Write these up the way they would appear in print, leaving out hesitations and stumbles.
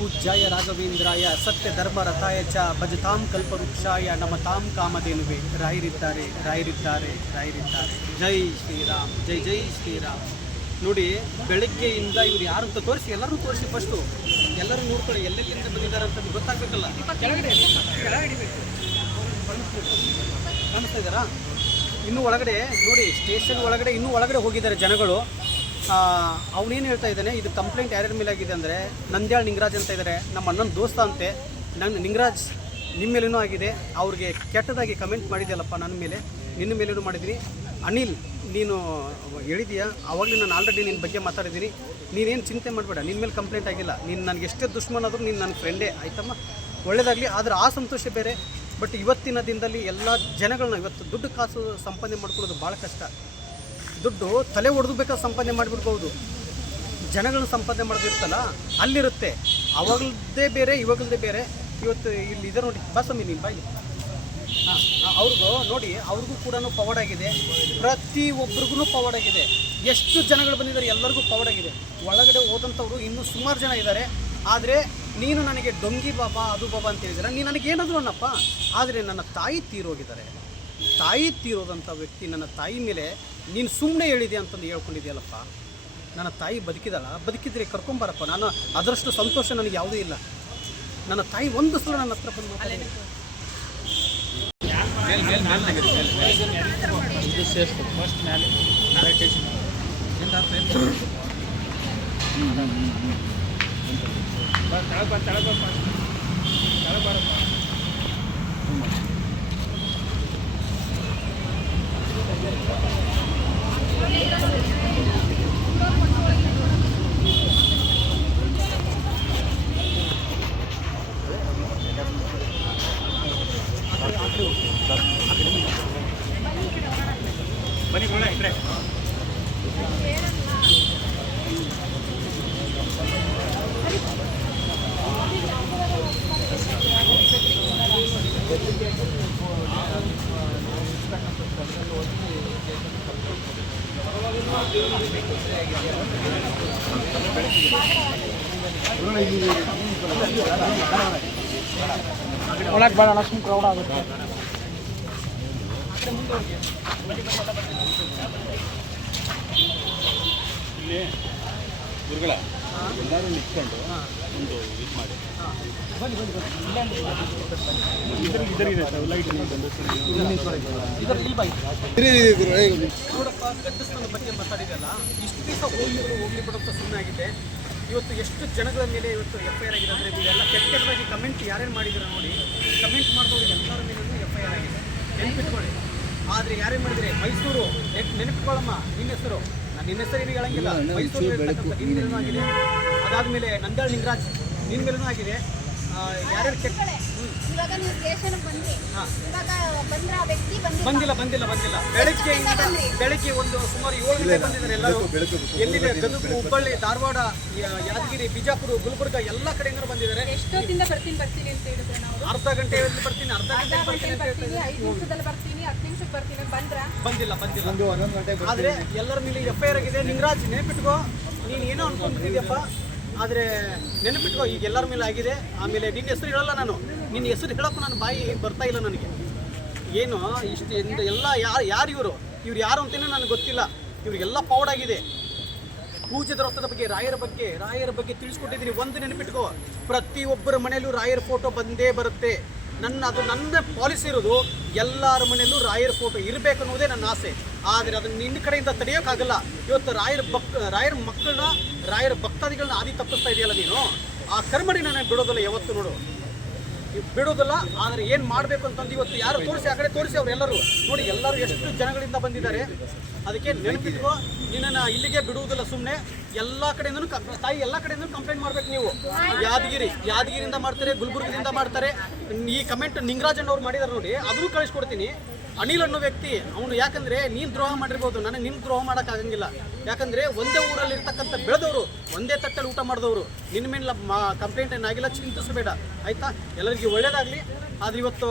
पूज्याय राघवेंद्राय सत्य धर्म रथाय च भजतां कल्पवृक्षाय नमतां कामधेनुवे ರಾಯರಿದ್ದಾರೆ ರಾಯರಿದ್ದಾರೆ ರಾಯರಿದ್ದಾರೆ ಜೈ ಶ್ರೀರಾಮ್ ಜೈ ಜೈ ಶ್ರೀರಾಮ್. ನೋಡಿ, ಬೆಳಗ್ಗೆಯಿಂದ ಇವ್ರು ಯಾರು ಅಂತ ತೋರಿಸಿ, ಎಲ್ಲರೂ ತೋರಿಸಿ. ಫಸ್ಟು ಎಲ್ಲರೂ ನೋಡ್ಕೊಳ್ಳಿ, ಎಲ್ಲೆಲ್ಲಿಂದ ಬಂದಿದ್ದಾರೆ ಅಂತ ಗೊತ್ತಾಗಬೇಕಲ್ಲ. ಕಾಣಿಸ್ತಾ ಇದ್ದಾರಾ? ಇನ್ನೂ ಒಳಗಡೆ ನೋಡಿ, ಸ್ಟೇಷನ್ ಒಳಗಡೆ ಇನ್ನೂ ಒಳಗಡೆ ಹೋಗಿದ್ದಾರೆ ಜನಗಳು. ಅವನೇನು ಹೇಳ್ತಾ ಇದ್ದಾನೆ, ಇದು ಕಂಪ್ಲೇಂಟ್ ಯಾರ್ಯಾರ ಮೇಲೆ ಆಗಿದೆ ಅಂದರೆ ನಂದ್ಯಾಳ್ ನಿಂಗರಾಜ್ ಅಂತ ಇದ್ದಾರೆ, ನಮ್ಮ ಅಣ್ಣನ ದೋಸ್ತ ಅಂತೆ. ನಿಂಗರಾಜ್ ನಿಮ್ಮ ಮೇಲೇನೂ ಆಗಿದೆ, ಅವ್ರಿಗೆ ಕೆಟ್ಟದಾಗಿ ಕಮೆಂಟ್ ಮಾಡಿದೆಯಲ್ಲಪ್ಪ ನನ್ನ ಮೇಲೆ, ನಿನ್ನ ಮೇಲೇನೂ ಮಾಡಿದ್ದೀನಿ. ಅನಿಲ್, ನೀನು ಹೇಳಿದೀಯಾ, ಆವಾಗಲೇ ನಾನು ಆಲ್ರೆಡಿ ನಿನ್ನ ಬಗ್ಗೆ ಮಾತಾಡಿದ್ದೀನಿ, ನೀನೇನು ಚಿಂತೆ ಮಾಡಬೇಡ, ನಿನ್ನ ಮೇಲೆ ಕಂಪ್ಲೇಂಟ್ ಆಗಿಲ್ಲ. ನೀನು ನನಗೆ ಎಷ್ಟೇ ದುಶ್ಮನ್ ಆದರೂ ನೀನು ನನ್ನ ಫ್ರೆಂಡೇ, ಆಯ್ತಮ್ಮ, ಒಳ್ಳೆಯದಾಗಲಿ. ಆದರೆ ಆ ಸಂತೋಷ ಬೇರೆ. ಬಟ್ ಇವತ್ತಿನ ದಿನದಲ್ಲಿ ಎಲ್ಲ ಜನಗಳನ್ನ ಇವತ್ತು ದುಡ್ಡು ಕಾಸು ಸಂಪಾದನೆ ಮಾಡ್ಕೊಳ್ಳೋದು ಭಾಳ ಕಷ್ಟ. ದುಡ್ಡು ತಲೆ ಹೊಡೆದು ಬೇಕಾದ್ರೆ ಸಂಪಾದನೆ ಮಾಡಿಬಿಡ್ಬೋದು, ಜನಗಳನ್ನ ಸಂಪಾದನೆ ಮಾಡೋದಿರ್ತಲ್ಲ ಅಲ್ಲಿರುತ್ತೆ. ಅವಾಗಲದೇ ಬೇರೆ, ಇವಾಗಲದೇ ಬೇರೆ. ಇವತ್ತು ಇಲ್ಲಿ ಇದೆ ನೋಡಿ, ಬಸಮ್ಮಿ ನೀನು ಬಾಯಿ. ಅವ್ರಿಗೂ ನೋಡಿ, ಅವ್ರಿಗೂ ಕೂಡ ಪವರ್ಡ್ ಆಗಿದೆ, ಪ್ರತಿಯೊಬ್ಬರಿಗೂ ಪವರ್ಡ್ ಆಗಿದೆ. ಎಷ್ಟು ಜನಗಳು ಬಂದಿದ್ದಾರೆ, ಎಲ್ಲರಿಗೂ ಪವರ್ಡ್ ಆಗಿದೆ. ಒಳಗಡೆ ಹೋದಂಥವ್ರು ಇನ್ನೂ ಸುಮಾರು ಜನ ಇದ್ದಾರೆ. ಆದರೆ ನೀನು ನನಗೆ ಡೊಂಗಿ ಬಾಬಾ ಅದು ಬಾಬಾ ಅಂತ ಹೇಳಿದ್ರೆ, ನೀನು ನನಗೇನಾದರೂ ಅನ್ನಪ್ಪ. ಆದರೆ ನನ್ನ ತಾಯಿ ತೀರೋಗಿದ್ದಾರೆ. ತಾಯಿ ತೀರೋದಂಥ ವ್ಯಕ್ತಿ, ನನ್ನ ತಾಯಿ ಮೇಲೆ ನೀನು ಸುಮ್ಮನೆ ಹೇಳಿದೆ ಅಂತಂದು ಹೇಳ್ಕೊಂಡಿದೆಯಲ್ಲಪ್ಪ. ನನ್ನ ತಾಯಿ ಬದುಕಿದಲ್ಲ, ಬದುಕಿದ್ರೆ ಕರ್ಕೊಂಬರಪ್ಪ. ನಾನು ಅದರಷ್ಟು ಸಂತೋಷ ನನಗೆ ಯಾವುದೂ ಇಲ್ಲ. ನನ್ನ ತಾಯಿ ಒಂದು ಸಲ ನನ್ನ ಹತ್ರ ಬಂದು ಬನ್ನಿ ಕೂಡ ಇಟ್ರೆ ಒಳಗೆ ಬೇಡ, ಸುಮ್ಮನೆ ಕ್ರೌಡ್ ಆಗುತ್ತೆ. ಇಲ್ಲಿ ಗುರುಗಳ ಎಲ್ಲರೂ ನಿಂತ್ಕೊಂಡು ಒಂದು ಇದು ಮಾಡಿ ನೋಡಪ್ಪ, ಗದ್ದಸ್ಥಾನ ಬಗ್ಗೆ ಮಾತಾಡಿದಲ್ಲ, ಇಷ್ಟು ದಿವಸ ಹೋಗ್ಲಿ ಬಿಡುತ್ತ ಸುಮ್ಮನೆ ಆಗಿದೆ. ಇವತ್ತು ಎಷ್ಟು ಜನಗಳ ಮೇಲೆ ಇವತ್ತು FIR ಆಗಿದೆ ಅಂದರೆ, ಇದೆಲ್ಲ ಕೆಟ್ಟದಾಗಿ ಕಮೆಂಟ್ ಯಾರ್ಯಾರು ಮಾಡಿದ್ದೀರ ನೋಡಿ, ಕಮೆಂಟ್ ಮಾಡಿದವರು ಎಲ್ಲರ ಮೇಲೂ FIR ಆಗಿದೆ, ನೆನಪಿಟ್ಕೊಳ್ಳಿ. ಆದರೆ ಯಾರೇನು ಮಾಡಿದರೆ, ಮೈಸೂರು ನೆನಪಿಟ್ಕೊಳ್ಳಮ್ಮ, ನಿನ್ನ ಹೆಸರು, ನಾನು ನಿನ್ನ ಹೆಸರು ಹೇಳಂಗಿಲ್ಲ, ಮೈಸೂರು ನಿನ್ನ ಮೇಲೂ ಆಗಿದೆ. ಅದಾದಮೇಲೆ ನಂದ್ಯಾಳ್ ನಿಂಗರಾಜ್ ನಿನ್ನ ಮೇಲೂ ಆಗಿದೆ. ಯಾರ್ಯಾರು ಕೆಟ್ಟ ಬಂದಿಲ್ಲ. ಬೆಳಗ್ಗೆ ಒಂದು ಸುಮಾರು 7 ಗಂಟೆ ಬಂದಿದ್ದಾರೆ ಎಲ್ಲರೂ. ಎಲ್ಲಿದೆ ಗದಗ, ಹುಬ್ಬಳ್ಳಿ, ಧಾರವಾಡ, ಯಾದಗಿರಿ, ಬಿಜಾಪುರ, ಗುಲ್ಬರ್ಗ ಎಲ್ಲ ಕಡೆಯಿಂದ ಬಂದಿದ್ದಾರೆ. ಎಷ್ಟೊತ್ತಿಂದ ಬರ್ತೀನಿ ಅಂತ ಹೇಳಿದ್ರೆ ನಾವು ಅರ್ಧ ಗಂಟೆಯಲ್ಲಿ ಬರ್ತೀನಿ, ಅರ್ಧ ಗಂಟೆ ಬರ್ತೀನಿ ಅಂತ ಹೇಳ್ತೀನಿ. 5 ನಿಮಿಷದಲ್ಲಿ ಬರ್ತೀನಿ, 10 ನಿಮಿಷಕ್ಕೆ ಬರ್ತೀನಿ, ಬಂದಿಲ್ಲ. ಆದರೆ ಎಲ್ಲರ ಮೇಲೆ FIR ಆಗಿದೆ. ನಿಂಗರಾಜ್ ನೆನಪಿಟ್ಕೋ, ನೀನು ಏನೋ ಅನ್ಕೊಂಡ್ಬಿಟ್ಟಿದ್ಯಪ್ಪ, ಆದರೆ ನೆನಪಿಟ್ಕೋ, ಈಗ ಎಲ್ಲರ ಮೇಲೆ ಆಗಿದೆ. ಆಮೇಲೆ ನಿನ್ನ ಹೆಸರು ಹೇಳಲ್ಲ ನಾನು, ನಿನ್ನ ಹೆಸರು ಹೇಳೋಕ್ಕೂ ನಾನು ಬಾಯಿ ಬರ್ತಾ ಇಲ್ಲ ನನಗೆ. ಏನು ಇಷ್ಟು ಎಲ್ಲ ಯಾರು ಇವರು ಯಾರು ಅಂತಲೇ ನನಗೆ ಗೊತ್ತಿಲ್ಲ. ಇವ್ರಿಗೆಲ್ಲ ಪವರ್ಡ್ ಆಗಿದೆ. ಪೂಜೆ ವ್ರತದ ಬಗ್ಗೆ, ರಾಯರ ಬಗ್ಗೆ ತಿಳಿಸ್ಕೊಟ್ಟಿದ್ದೀನಿ. ಒಂದು ನೆನಪಿಟ್ಕೋ, ಪ್ರತಿಯೊಬ್ಬರ ಮನೆಯಲ್ಲೂ ರಾಯರ ಫೋಟೋ ಬಂದೇ ಬರುತ್ತೆ. ನನ್ನ ಪಾಲಿಸಿ ಇರೋದು, ಎಲ್ಲರ ಮನೆಯಲ್ಲೂ ರಾಯರ ಫೋಟೋ ಇರಬೇಕು ಅನ್ನೋದೇ ನನ್ನ ಆಸೆ. ಆದರೆ ಅದನ್ನು ನಿನ್ನ ಕಡೆಯಿಂದ ತಡೆಯೋಕ್ಕಾಗಲ್ಲ. ಇವತ್ತು ರಾಯರ ಮಕ್ಕಳನ್ನ, ರಾಯರ ಭಕ್ತಾದಿಗಳನ್ನ ಆದಿ ತಪ್ಪಿಸ್ತಾ ಇದೆಯಲ್ಲ ನೀನು, ಆ ಕರ್ಮಡಿ ನಾನು ಬಿಡೋದಿಲ್ಲ, ಯಾವತ್ತು ನೋಡು ಬಿಡೋದಿಲ್ಲ. ಆದರೆ ಏನು ಮಾಡಬೇಕು ಅಂತಂದು ಇವತ್ತು ಯಾರು ತೋರಿಸಿ, ಆ ಕಡೆ ತೋರಿಸಿ, ಅವರೆಲ್ಲರೂ ನೋಡಿ, ಎಲ್ಲರೂ ಎಷ್ಟು ಜನಗಳಿಂದ ಬಂದಿದ್ದಾರೆ. ಅದಕ್ಕೆ ನೆನಪಿಟ್ಕೋ, ನಿನ್ನನ್ನು ಇಲ್ಲಿಗೆ ಬಿಡುವುದಿಲ್ಲ ಸುಮ್ಮನೆ. ಎಲ್ಲ ಕಡೆಯಿಂದನೂ ತಾಯಿ ಎಲ್ಲ ಕಡೆಯಿಂದನೂ ಕಂಪ್ಲೇಂಟ್ ಮಾಡ್ಬೇಕು ನೀವು. ಯಾದಗಿರಿಯಿಂದ ಮಾಡ್ತಾರೆ, ಗುಲ್ಬರ್ಗದಿಂದ ಮಾಡ್ತಾರೆ. ಈ ಕಮೆಂಟ್ ನಿಂಗರಾಜ್ ಅವ್ರು ಮಾಡಿದಾರೆ ನೋಡಿ, ಅದನ್ನು ಕಳಿಸ್ಕೊಡ್ತೀನಿ. ಅನಿಲ್ ಅನ್ನೋ ವ್ಯಕ್ತಿ ಅವನು, ಯಾಕಂದರೆ ನೀನು ದ್ರೋಹ ಮಾಡಿರ್ಬೋದು, ನನಗೆ ನಿನ್ನ ದ್ರೋಹ ಮಾಡೋಕ್ಕಾಗಂಗಿಲ್ಲ. ಯಾಕಂದರೆ ಒಂದೇ ಊರಲ್ಲಿ ಇರ್ತಕ್ಕಂಥ ಬೆಳೆದವರು, ಒಂದೇ ತಟ್ಟಲ್ಲಿ ಊಟ ಮಾಡಿದವರು, ನಿನ್ನ ಮೇಲೆ ಕಂಪ್ಲೇಂಟ್ ಏನಾಗಿಲ್ಲ, ಚಿಂತಿಸಬೇಡ ಆಯಿತಾ. ಎಲ್ಲರಿಗೂ ಒಳ್ಳೇದಾಗಲಿ. ಆದರೆ ಇವತ್ತು